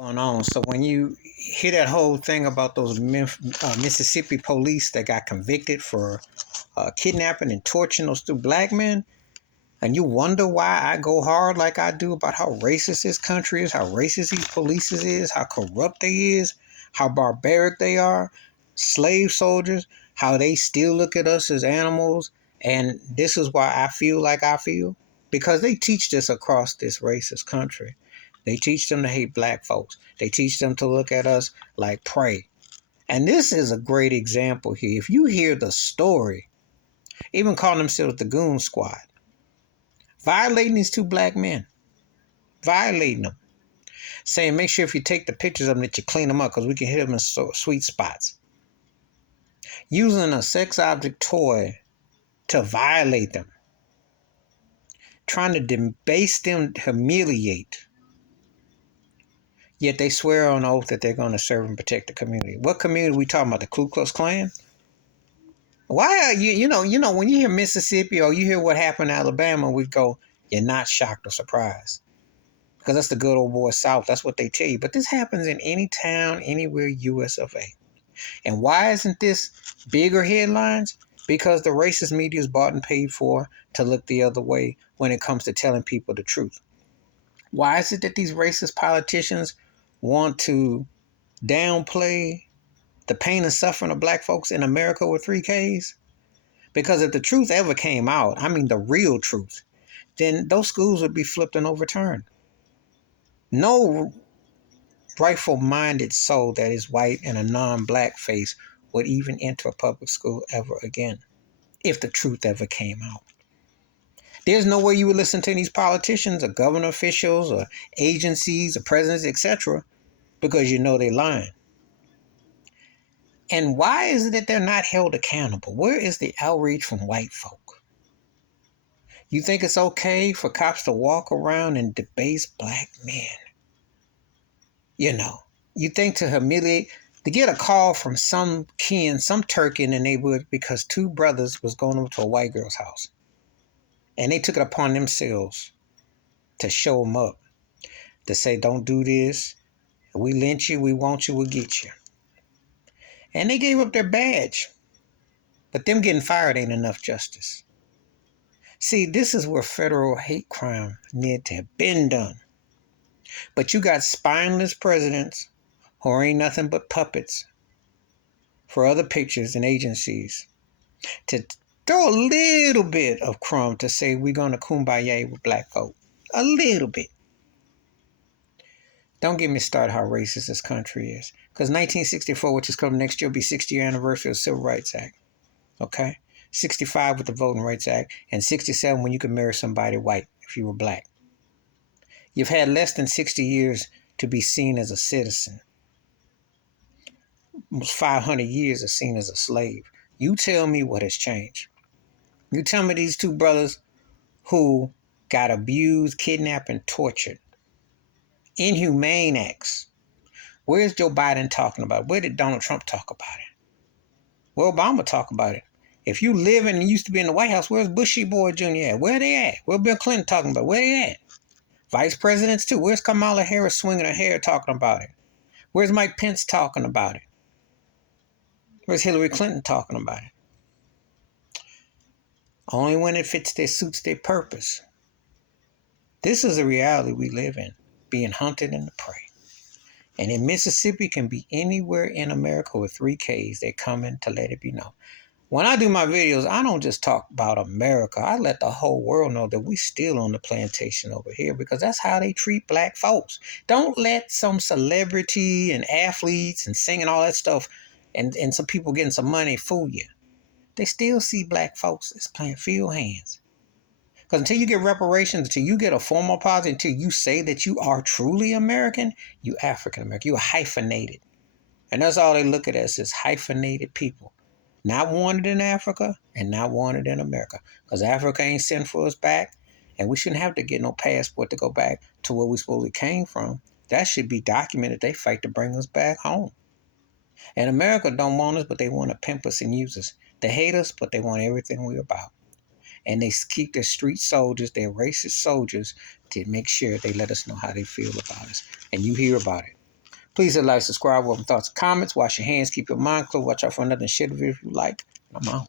Going on. So when you hear that whole thing about those Mississippi police that got convicted for kidnapping and torturing those two black men, and you wonder why I go hard like I do about how racist this country is, how racist these police is, how corrupt they is, how barbaric they are, slave soldiers, how they still look at us as animals, and this is why I feel like I feel because they teach this across this racist country. They teach them to hate black folks. They teach them to look at us like prey. And this is a great example here. If you hear the story, even calling themselves the Goon Squad, violating these two black men, violating them, saying make sure if you take the pictures of them that you clean them up because we can hit them in sweet spots. Using a sex object toy to violate them, trying to debase them, humiliate. Yet they swear on oath that they're going to serve and protect the community. What community are we talking about? The Ku Klux Klan? Why are you know, when you hear Mississippi or you hear what happened in Alabama, we go, you're not shocked or surprised. Because that's the good old boy South. That's what they tell you. But this happens in any town, anywhere, US of A. And why isn't this bigger headlines? Because the racist media is bought and paid for to look the other way when it comes to telling people the truth. Why is it that these racist politicians want to downplay the pain and suffering of black folks in America with 3Ks? Because if the truth ever came out, I mean the real truth, then those schools would be flipped and overturned. No rightful minded soul that is white and a non-black face would even enter a public school ever again if the truth ever came out. There's no way you would listen to these politicians or government officials or agencies or presidents, etc., because you know they're lying. And why is it that they're not held accountable? Where is the outrage from white folk? You think it's okay for cops to walk around and debase black men? You know, you think to humiliate, to get a call from some kin, some Turk in the neighborhood because two brothers was going over to a white girl's house. And they took it upon themselves to show them up, to say, don't do this. If we lynch you, we want you, we'll get you. And they gave up their badge. But them getting fired ain't enough justice. See, this is where federal hate crime need to have been done. But you got spineless presidents who ain't nothing but puppets for other pictures and agencies to throw a little bit of crumb to say we're going to kumbaya with black folk. A little bit. Don't get me started how racist this country is. Because 1964, which is coming next year, will be 60-year anniversary of the Civil Rights Act. Okay? 65 with the Voting Rights Act, and 67 when you could marry somebody white if you were black. You've had less than 60 years to be seen as a citizen. Almost 500 years of seen as a slave. You tell me what has changed. You tell me these two brothers who got abused, kidnapped, and tortured. Inhumane acts. Where's Joe Biden talking about it? Where did Donald Trump talk about it? Where Obama talk about it? If you live and used to be in the White House, where's Bushy Boy Jr. at? Where they at? Where Bill Clinton talking about? Where they at? Vice presidents too. Where's Kamala Harris swinging her hair talking about it? Where's Mike Pence talking about it? Where's Hillary Clinton talking about it? Only when it suits their purpose. This is the reality we live in, being hunted and the prey. And in Mississippi can be anywhere in America with 3Ks. They're coming to let it be known. When I do my videos, I don't just talk about America. I let the whole world know that we still on the plantation over here because that's how they treat black folks. Don't let some celebrity and athletes and singing all that stuff and some people getting some money fool you. They still see black folks as playing field hands. Because until you get reparations, until you get a formal apology, until you say that you are truly American, you African American, you are hyphenated. And that's all they look at us as hyphenated people. Not wanted in Africa and not wanted in America. Because Africa ain't sent for us back. And we shouldn't have to get no passport to go back to where we supposedly came from. That should be documented. They fight to bring us back home. And America don't want us, but they want to pimp us and use us. They hate us, but they want everything we're about. And they keep their street soldiers, their racist soldiers, to make sure they let us know how they feel about us. And you hear about it. Please hit like, subscribe, welcome thoughts and comments. Wash your hands, keep your mind clear, watch out for another shit if you like. I'm out.